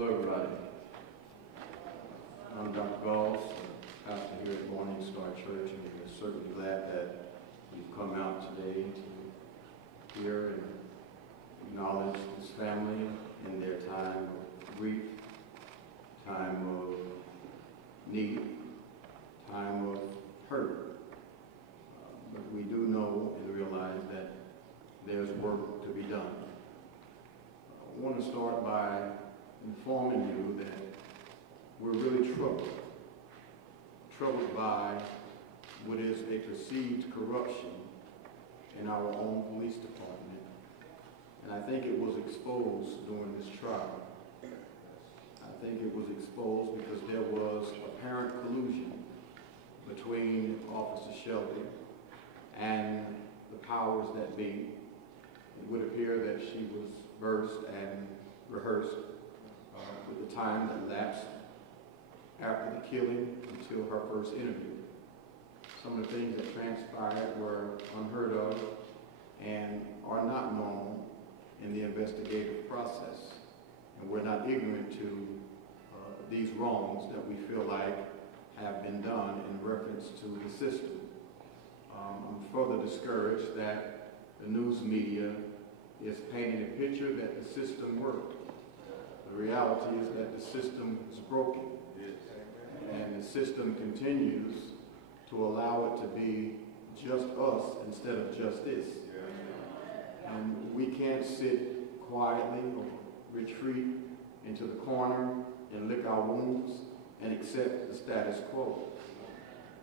Hello, everybody. I'm Dr. Goss, pastor here at Morning Star Church, and we're certainly glad that you've come out today to hear and acknowledge this family in their time of grief, time of need, time of hurt. But we do know and realize that there's work to be done. I want to start by informing you that we're really troubled by what is a perceived corruption in our own police department. And I think it was exposed during this trial. I think it was exposed because there was apparent collusion between Officer Shelby and the powers that be. It would appear that she was versed and rehearsed with the time that lapsed after the killing until her first interview. Some of the things that transpired were unheard of and are not normal in the investigative process. And we're not ignorant to these wrongs that we feel like have been done in reference to the system. I'm further discouraged that the news media is painting a picture that the system worked. The reality is that the system is broken. And the system continues to allow it to be just us instead of justice. And we can't sit quietly or retreat into the corner and lick our wounds and accept the status quo.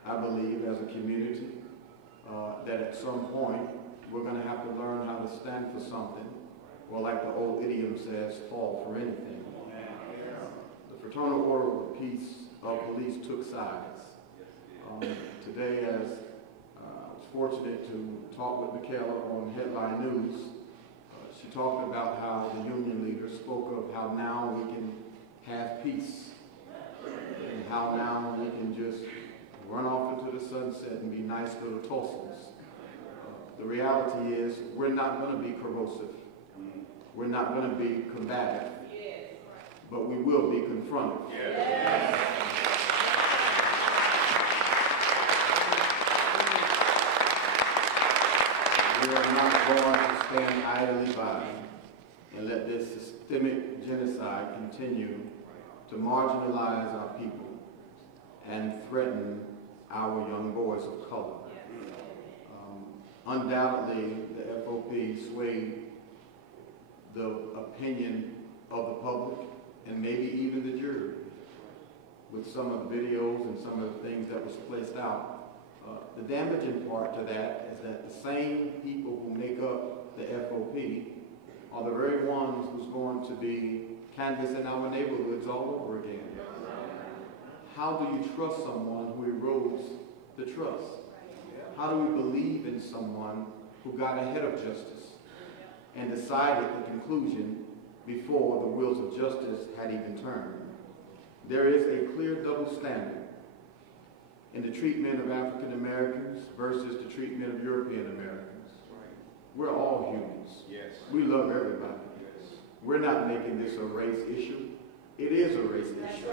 I believe as a community that at some point we're going to have to learn how to stand for something, or like the old idiom says, fall for anything. The Fraternal Order of Peace of Police took sides. Today, as I was fortunate to talk with Michaela on Headline News, she talked about how the union leaders spoke of how now we can have peace, and how now we can just run off into the sunset and be nice little Tulsans. The reality is we're not going to be corrosive. We're not going to be combative. But we will be confrontive. We are not going to stand idly by and let this systemic genocide continue to marginalize our people and threaten our young boys of color. Undoubtedly, the FOP swayed the opinion of the public and maybe even the jury with some of the videos and some of the things that was placed out. The damaging part to that is that the same people who make up the FOP are the very ones who's going to be canvassing our neighborhoods all over again. How do you trust someone who erodes the trust? How do we believe in someone who got ahead of justice and decided the conclusion before the wheels of justice had even turned? There is a clear double standard in the treatment of African Americans versus the treatment of European Americans. We're all humans. We love everybody. We're not making this a race issue. It is a race issue.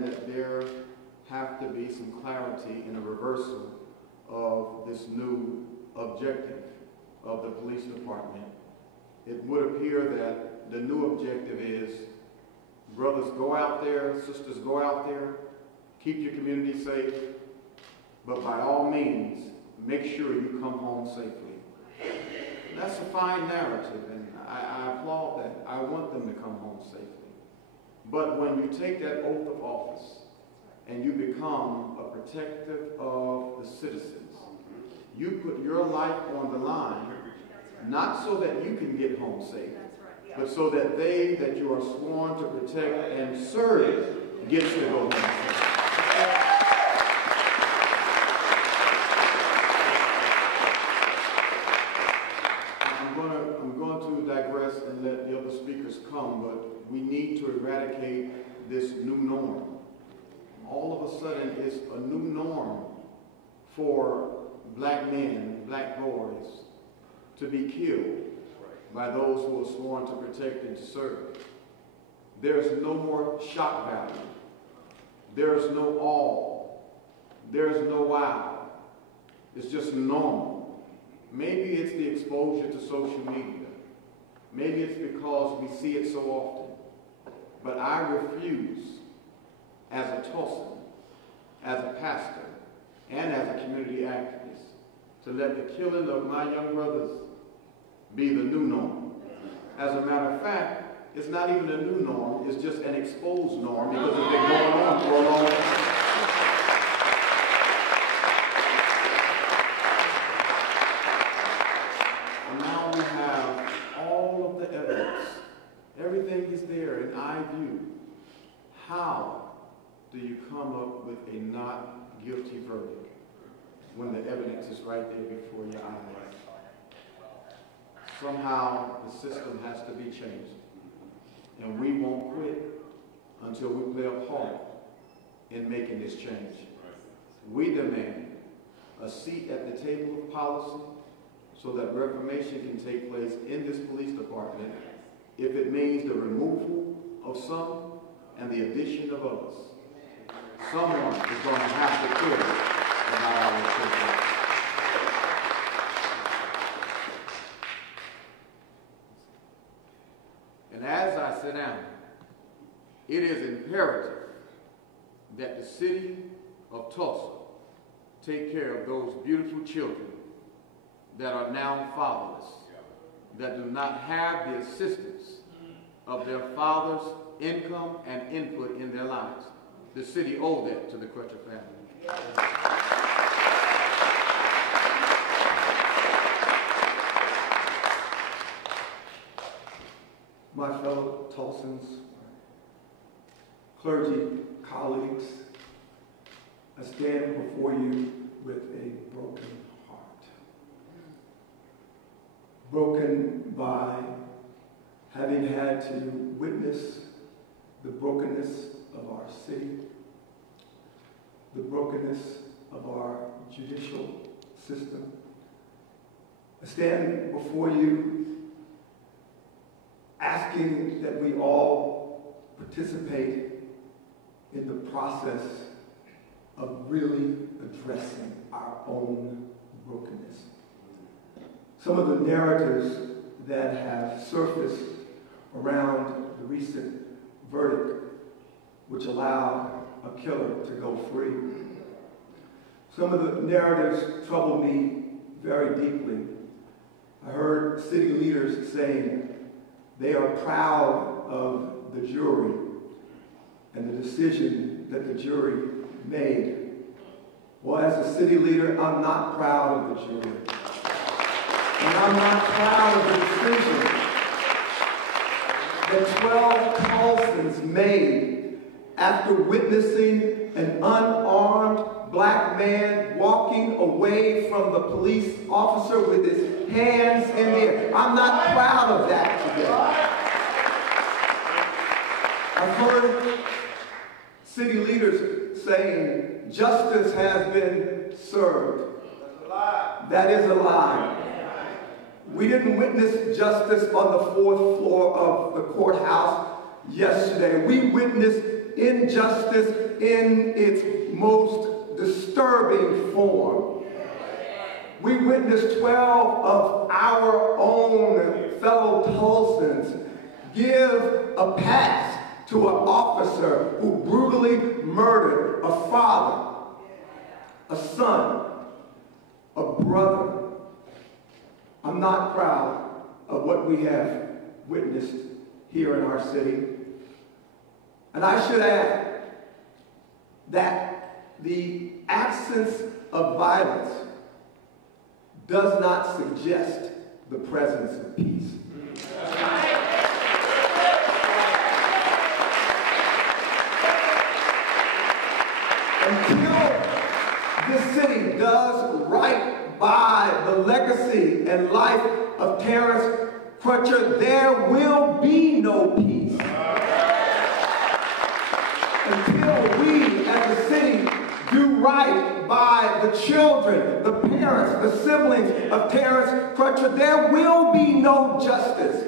That there have to be some clarity in a reversal of this new objective of the police department. It would appear that the new objective is, brothers, go out there, sisters, go out there, keep your community safe, but by all means, make sure you come home safely. That's a fine narrative, and I applaud that. I want them to come home safely. But when you take that oath of office and you become a protector of the citizens, you put your life on the line, not so that you can get home safe, but so that they that you are sworn to protect and serve gets to go home safe. I'm going to digress and let the other speakers come, but we need to eradicate this new norm. All of a sudden, it's a new norm for black men, black boys, to be killed by those who are sworn to protect and to serve. There's no more shock value. There's no awe. There's no wow. It's just normal. Maybe it's the exposure to social media. Maybe it's because we see it so often. But I refuse, as a Tulsan, as a pastor, and as a community activist, to let the killing of my young brothers be the new norm. As a matter of fact, it's not even a new norm, it's just an exposed norm because it's been going on for a long time. And now we have all of the evidence. Everything is there in eye view. How do you come up with a not guilty verdict when the evidence is right there before your eyes? Somehow the system has to be changed. And we won't quit until we play a part in making this change. We demand a seat at the table of policy so that reformation can take place in this police department if it means the removal of some and the addition of others. Someone is going to have to quit about our children. And as I sit down, it is imperative that the city of Tulsa take care of those beautiful children that are now fatherless, that do not have the assistance of their father's income and input in their lives. The city owes that to the Crutcher family. My fellow Tulsans, clergy, colleagues, I stand before you with a broken heart. Broken by having had to witness the brokenness of our city, the brokenness of our judicial system. I stand before you asking that we all participate in the process of really addressing our own brokenness. Some of the narratives that have surfaced around the recent verdict, which allowed a killer to go free. Some of the narratives trouble me very deeply. I heard city leaders saying they are proud of the jury and the decision that the jury made. Well, as a city leader, I'm not proud of the jury. And I'm not proud of the decision that 12 Tulsans made after witnessing an unarmed black man walking away from the police officer with his hands in the air. I'm not proud of that today. I've heard city leaders saying justice has been served. That is a lie. We didn't witness justice on the 4th floor of the courthouse yesterday. We witnessed injustice in its most disturbing form. We witnessed 12 of our own fellow Tulsans give a pass to an officer who brutally murdered a father, a son, a brother. I'm not proud of what we have witnessed here in our city. And I should add that the absence of violence does not suggest the presence of peace. Until this city does right by the legacy and life of Terence Crutcher, there will be no peace. Until we as a city do right by the children, the parents, the siblings of Terence Crutcher. There will be no justice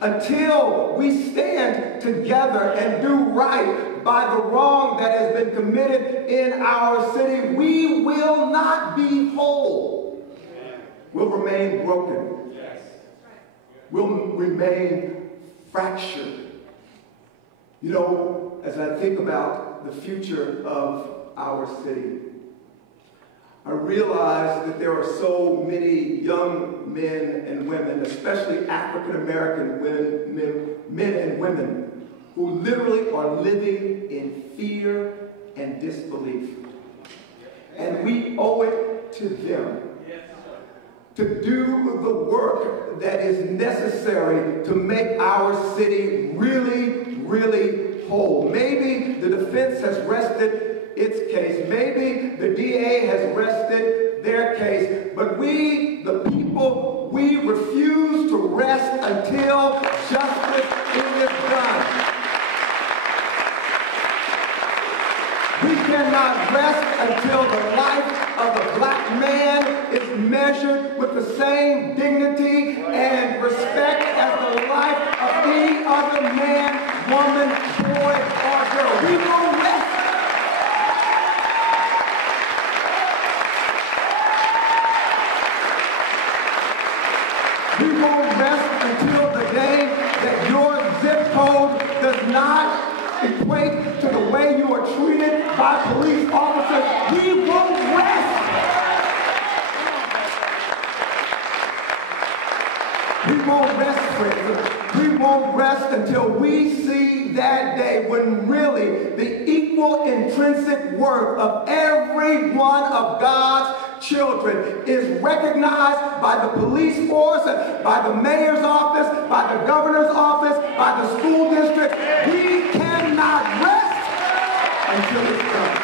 until we stand together and do right by the wrong that has been committed in our city. We will not be whole. We'll remain broken. We'll remain fractured. You know, as I think about the future of our city, I realize that there are so many young men and women, especially African American men and women, who literally are living in fear and disbelief. And we owe it to them to do the work that is necessary to make our city really, really whole. Maybe the defense has rested its case. Maybe the DA has rested their case. But we, the people, we refuse to rest until justice is done. We cannot rest until the life of a black man is measured with the same dignity and respect as the life of any other man, woman, boy, or girl. We will rest. We won't rest until the day that your zip code does not equate to the way you are treated by police officers. We won't rest. We won't rest, friends. We won't rest until we see that day when really the equal intrinsic worth of every one of God's children is recognized by the police force, by the mayor's office, by the governor's office, by the school district. We cannot rest until it's done.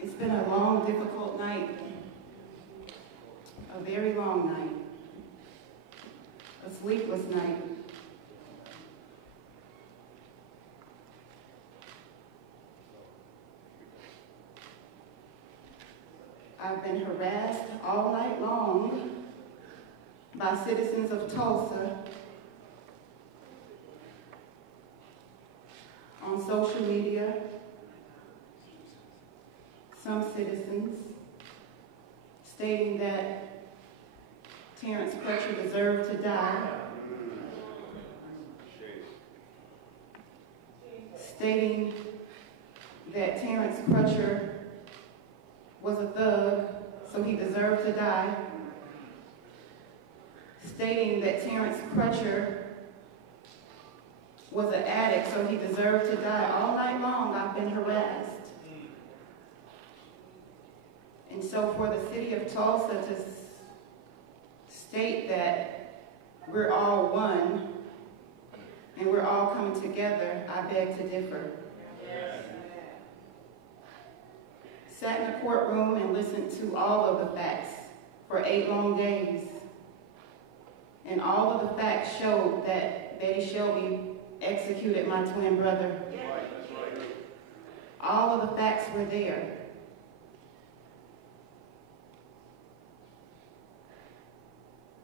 It's been a long, difficult night. A very long night. A sleepless night. I've been harassed all night long by citizens of Tulsa on social media. Some citizens stating that Terence Crutcher deserved to die, stating that Terence Crutcher was a thug, so he deserved to die, stating that Terence Crutcher was an addict, so he deserved to die. All night long, I've been harassed. And so for the city of Tulsa to state that we're all one and we're all coming together, I beg to differ. Sat in the courtroom and listened to all of the facts for 8 long days. And all of the facts showed that Betty Shelby executed my twin brother. All of the facts were there.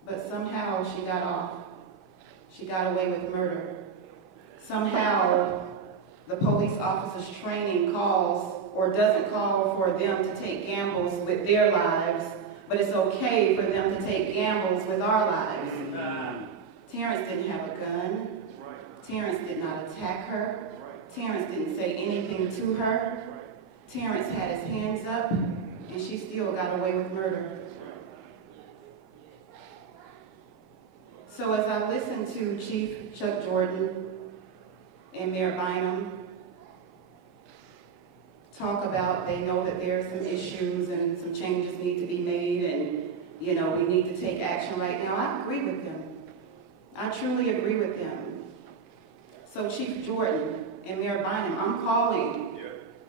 But somehow she got off. She got away with murder. Somehow the police officer's training calls or doesn't call for them to take gambles with their lives, but it's okay for them to take gambles with our lives. Terence didn't have a gun. Terence did not attack her. Terence didn't say anything to her. Terence had his hands up, and she still got away with murder. So as I listened to Chief Chuck Jordan and Mayor Bynum talk about they know that there are some issues and some changes need to be made and, you know, we need to take action right now, I agree with them. I truly agree with them. So Chief Jordan and Mayor Bynum, I'm calling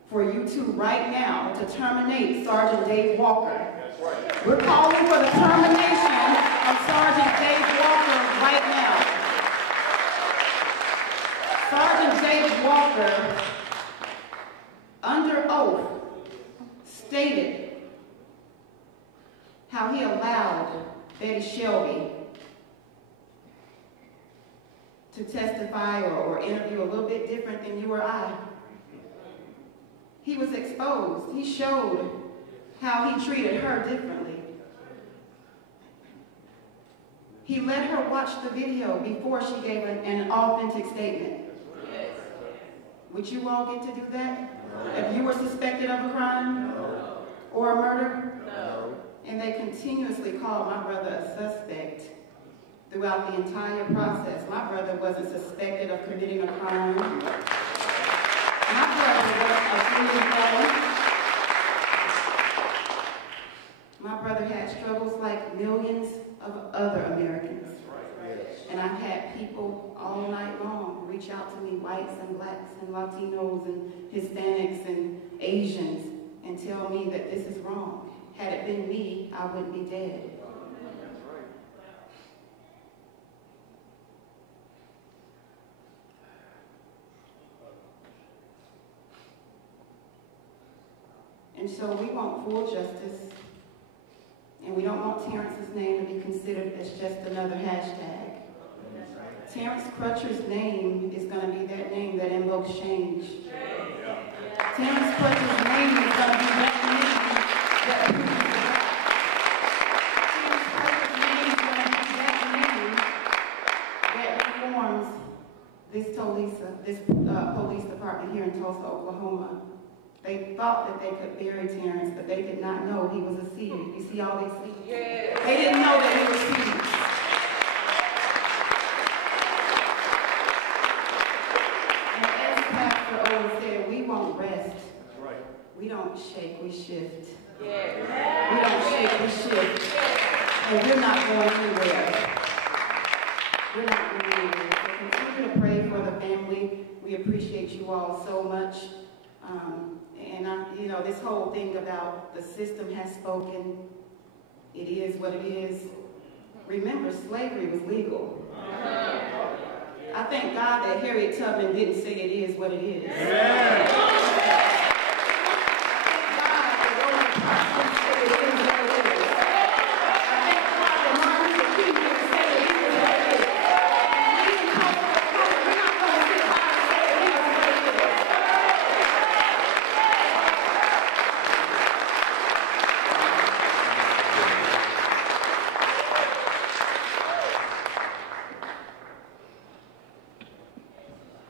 for you to right now to terminate Sergeant Dave Walker. We're calling for the termination of Sergeant Dave Walker right now. Sergeant Dave Walker, under oath, stated how he allowed Betty Shelby to testify or interview a little bit different than you or I. He was exposed. He showed how he treated her differently. He let her watch the video before she gave an authentic statement. Yes. Would you all get to do that? No. If you were suspected of a crime? No. Or a murder? No. And they continuously called my brother a suspect throughout the entire process. My brother wasn't suspected of committing a crime. My brother was a fleeing felon. My brother had struggles like millions of other Americans. And I've had people all night long reach out to me, whites and blacks and Latinos and Hispanics and Asians, and tell me that this is wrong. Had it been me, I wouldn't be dead. And so we want full justice, and we don't want Terence's name to be considered as just another hashtag. Terence Crutcher's name is going to be that name that invokes change. Terence Crutcher's name is going to be recognition that approves the God. Terence Crutcher's name is going to be that name that reforms this police department here in Tulsa, Oklahoma. They thought that they could bury Terence, but they did not know he was a seed. You see all these seeds? Yeah. They didn't know that he was seeds. And as Pastor Owen said, we won't rest. That's right. We don't shake, we shift. Yeah. We don't shake, we shift. And we're not going anywhere. We're not going anywhere. So continue to pray for the family. We appreciate you all so much. And this whole thing about the system has spoken, it is what it is. Remember, slavery was legal. I thank God that Harriet Tubman didn't say it is what it is. Amen.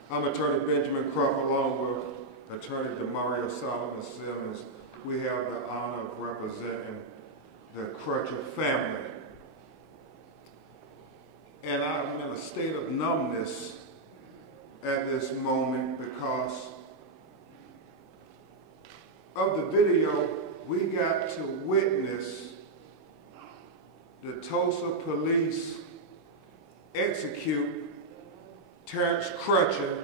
I'm Attorney Benjamin Crump, along with Attorney Demario Solomon Simmons. We have the honor of representing the Crutcher family. And I'm in a state of numbness at this moment because of the video we got to witness the Tulsa police execute Terence Crutcher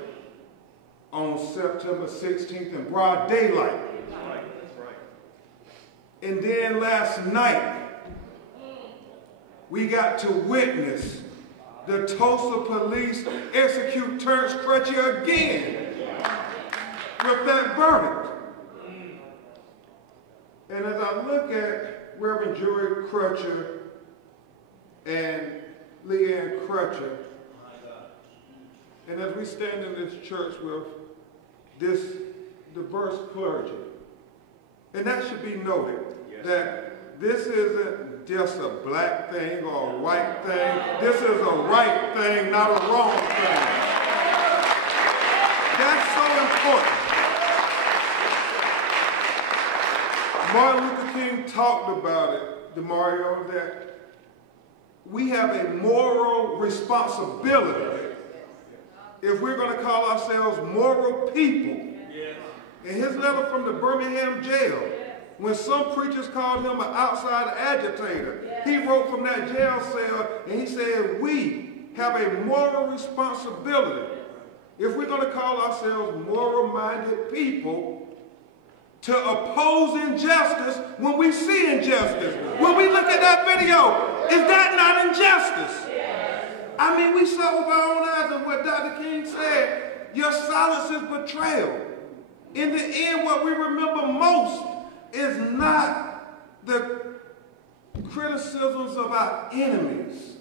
on September 16th in broad daylight. That's right. And then last night, we got to witness the Tulsa police execute Terence Crutcher again with that verdict. And as I look at Reverend Joey Crutcher and Leanne Crutcher, and as we stand in this church with this diverse clergy, and that should be noted, that this isn't just a black thing or a white thing. This is a right thing, not a wrong thing. That's so important. Martin Luther King talked about it, Demario, that we have a moral responsibility if we're going to call ourselves moral people. Yes. In his letter from the Birmingham jail, when some preachers called him an outside agitator, he wrote from that jail cell and he said, we have a moral responsibility. If we're going to call ourselves moral-minded people, to oppose injustice when we see injustice. When we look at that video, is that not injustice? I mean, we saw with our own eyes and what Dr. King said, your silence is betrayal. In the end, what we remember most is not the criticisms of our enemies,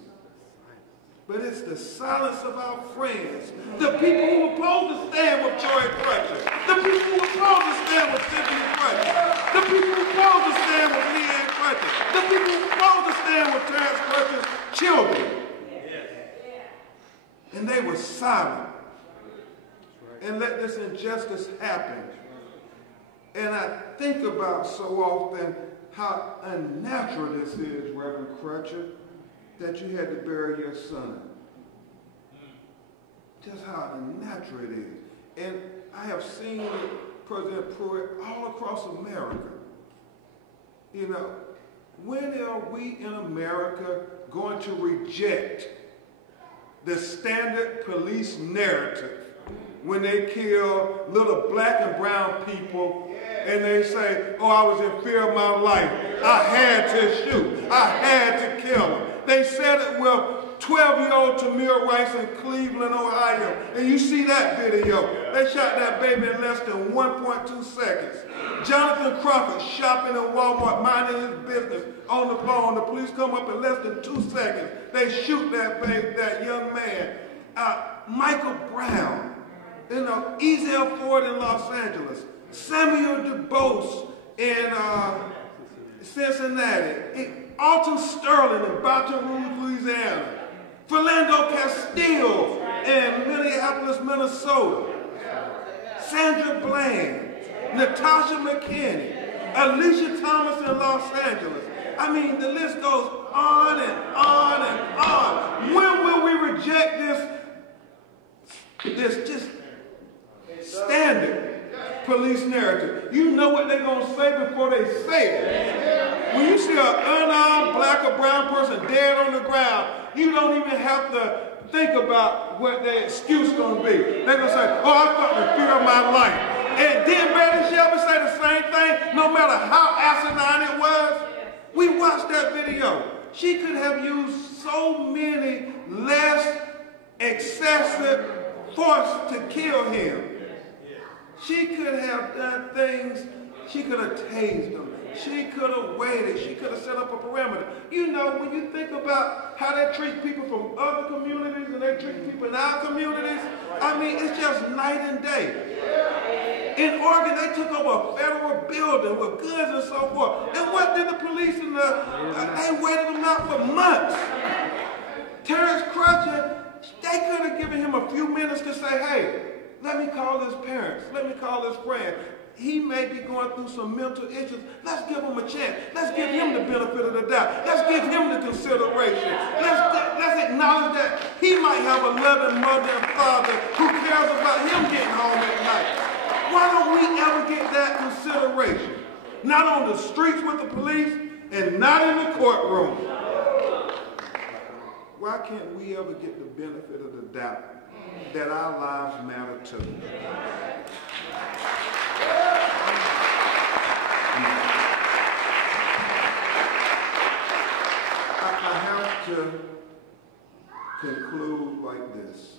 but it's the silence of our friends, the people who were supposed to stand with Terence Crutcher, the people who were supposed to stand with Cynthia Crutcher, the people who were supposed to stand with Leanne Crutcher, the people who were supposed to stand with Terence Crutcher's children. And they were silent and let this injustice happen. And I think about so often how unnatural this is, Reverend Crutcher, that you had to bury your son. Just how unnatural it is. And I have seen President Pruitt all across America. You know, when are we in America going to reject the standard police narrative when they kill little black and brown people and they say, oh, I was in fear of my life. I had to shoot. I had to kill him. They said it with 12-year-old Tamir Rice in Cleveland, Ohio. And you see that video. They shot that baby in less than 1.2 seconds. Jonathan Crawford shopping in Walmart, minding his business on the phone. The police come up in less than 2 seconds. They shoot that baby, that young man. Michael Brown, you know, Ezel Ford in Los Angeles. Samuel DuBose in Cincinnati. Alton Sterling in Baton Rouge, Louisiana. Philando Castile in Minneapolis, Minnesota. Sandra Bland. Natasha McKinney. Alicia Thomas in Los Angeles. I mean, the list goes on and on and on. When will we reject this just standard police narrative? You know what they're going to say before they say it. When you see an unarmed black or brown person dead on the ground, you don't even have to think about what their excuse is going to be. They're going to say, oh, I felt the fear of my life. And didn't Betty Shelby say the same thing, no matter how asinine it was? We watched that video. She could have used so many less excessive force to kill him. She could have done things. She could have tased him. She could have waited. She could have set up a perimeter. You know, when you think about how they treat people from other communities and they treat people in our communities, I mean, it's just night and day. In Oregon, they took over a federal building with guns and so forth. And what did the police and they waited them out for months. Terence Crutcher, they could have given him a few minutes to say, hey, let me call his parents. Let me call his friend. He may be going through some mental issues. Let's give him a chance. Let's give him the benefit of the doubt. Let's give him the consideration. Let's acknowledge that he might have a loving mother and father who cares about him getting home at night. Why don't we ever get that consideration? Not on the streets with the police and not in the courtroom. Why can't we ever get the benefit of the doubt that our lives matter too? I have to conclude like this,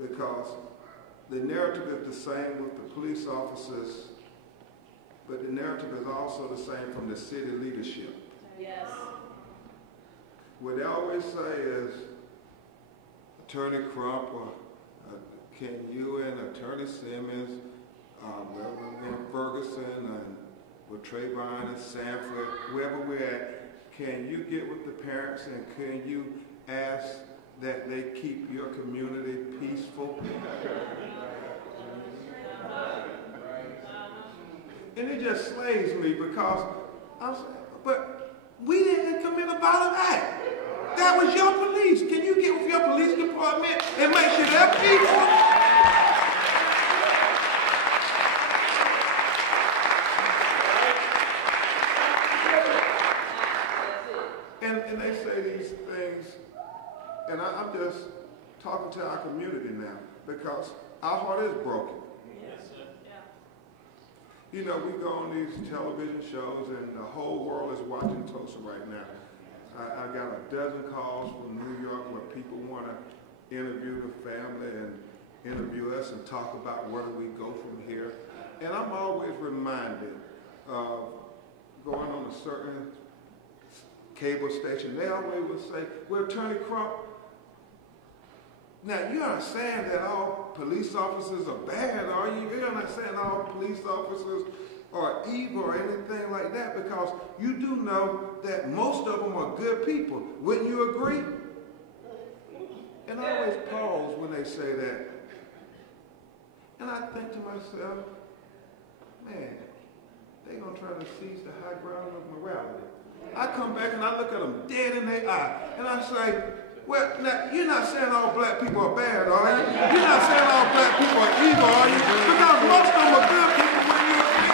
because the narrative is the same with the police officers, but the narrative is also the same from the city leadership. Yes. What they always say is, Attorney Crump, or can you and Attorney Simmons, Reverend Ferguson, and with Trayvon and Sanford, wherever we're at, can you get with the parents and can you ask that they keep your community peaceful? And it just slays me because I'm saying, but we didn't commit a violent act. That was your police. Can you get with your police department and make sure they're peaceful? And they say these things, and I'm just talking to our community now because our heart is broken. Yes, sir. You know, we go on these television shows and the whole world is watching Tulsa right now. I got a dozen calls from New York where people want to interview the family and interview us and talk about where do we go from here. And I'm always reminded of going on a certain cable station. They always would say, well, Attorney Crutcher, now you're not saying that all police officers are bad, are you? You're not saying all police officers are evil or anything like that, because you do know that most of them are good people. Wouldn't you agree? And I always pause when they say that. And I think to myself, man, they're going to try to seize the high ground of morality. I come back and I look at them dead in their eye, and I say, well, now, you're not saying all black people are bad, are you? You're not saying all black people are evil, are you? Because most of them are good people when you agree.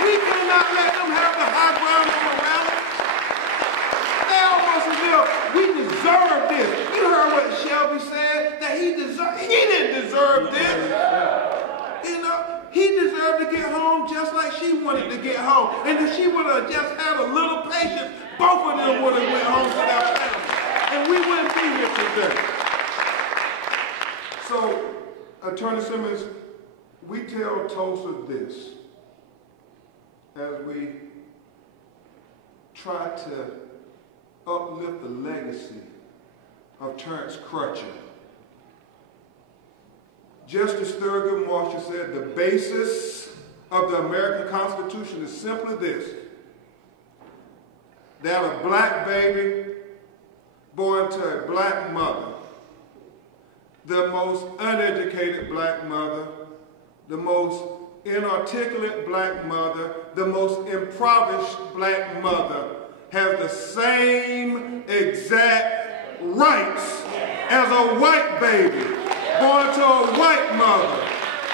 We cannot let them have the high ground of morality. They almost as if we deserve this. You heard what Shelby said, that he didn't deserve this. You know, he deserved to get home just like she wanted to get home. And if she would have just had a little patience, both of them would have went home to their family. And we wouldn't be here today. So, Attorney Simmons, we tell Tulsa this as we try to uplift the legacy of Terence Crutcher. Justice Thurgood Marshall said, the basis of the American Constitution is simply this: that a black baby born to a black mother, the most uneducated black mother, the most inarticulate black mother, the most impoverished black mother, has the same exact rights as a white baby born to a white mother,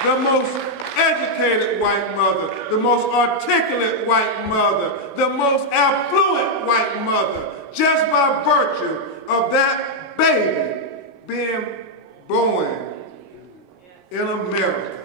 the most educated white mother, the most articulate white mother, the most affluent white mother, just by virtue of that baby being born in America.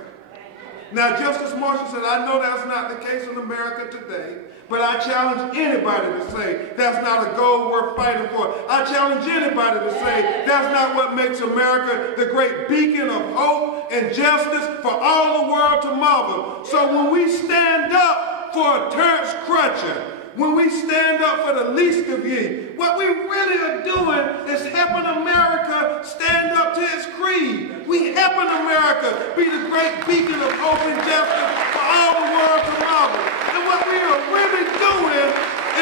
Now, Justice Marshall said, I know that's not the case in America today, but I challenge anybody to say that's not a goal worth fighting for. I challenge anybody to say that's not what makes America the great beacon of hope and justice for all the world to marvel. So when we stand up for Terence Crutcher, when we stand up for the least of ye, what we really are doing is helping America stand up to its creed. We helping America be the great beacon of hope and justice for all the world to marvel. And what we are really doing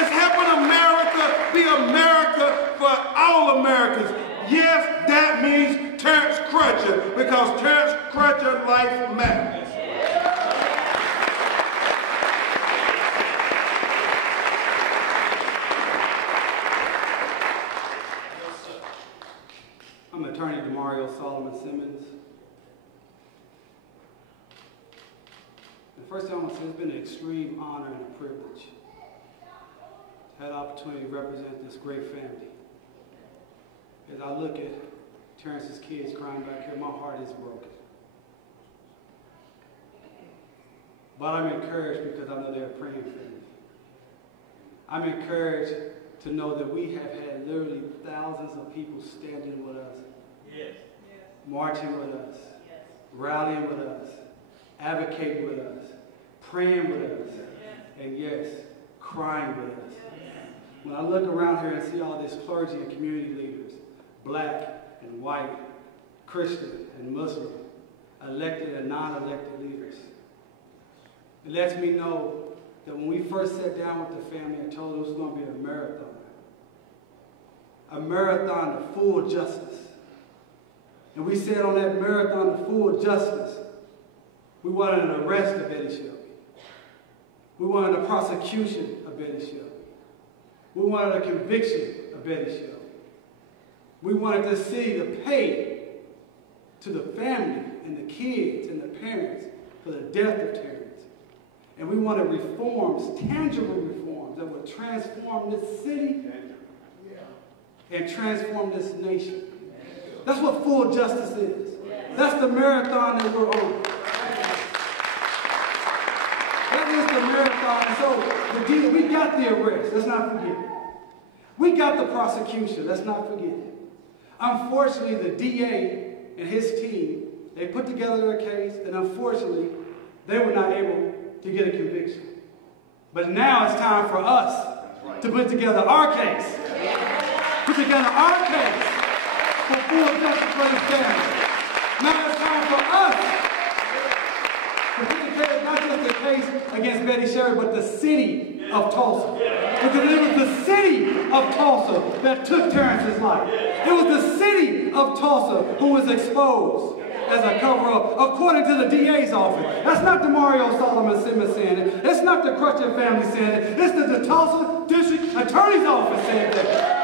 is helping America be America for all Americans. Yes, that means Terence Crutcher, because Terence Crutcher life matters. I'm Attorney DeMario Solomon Simmons. And first thing I want to say, it's been an extreme honor and a privilege to have the opportunity to represent this great family. As I look at Terence's kids crying back here, my heart is broken. But I'm encouraged because I know they're praying for me. I'm encouraged to know that we have had literally thousands of people standing with us, yes, marching with us, yes, rallying with us, advocating with us, praying with us, yes, and yes, crying with us. Yes. When I look around here and see all this clergy and community leaders, black and white, Christian and Muslim, elected and non-elected leaders, it lets me know that when we first sat down with the family and told them it was going to be a marathon to full justice. And we said on that marathon to full justice, we wanted an arrest of Betty Shelby. We wanted a prosecution of Betty Shelby. We wanted a conviction of Betty Shelby. We wanted to see the pay to the family and the kids and the parents for the death of Terence. And we wanted reforms, tangible reforms, that would transform this city and transform this nation. That's what full justice is. That's the marathon that we're on. And so the deal, we got the arrest. Let's not forget it. We got the prosecution. Let's not forget it. Unfortunately, the DA and his team, they put together their case, and unfortunately, they were not able to get a conviction. But now it's time for us to put together our case. Put together our case for full justice for this family. Now it's time for us to put together not just the case against Betty Sherry, but the city of Tulsa. Because it was the city of Tulsa that took Terence's life. It was the city of Tulsa who was exposed as a cover-up, according to the DA's office. That's not the Mario Solomon Simmons saying it. It's not the Crutcher family saying it. It's the Tulsa District Attorney's Office saying that.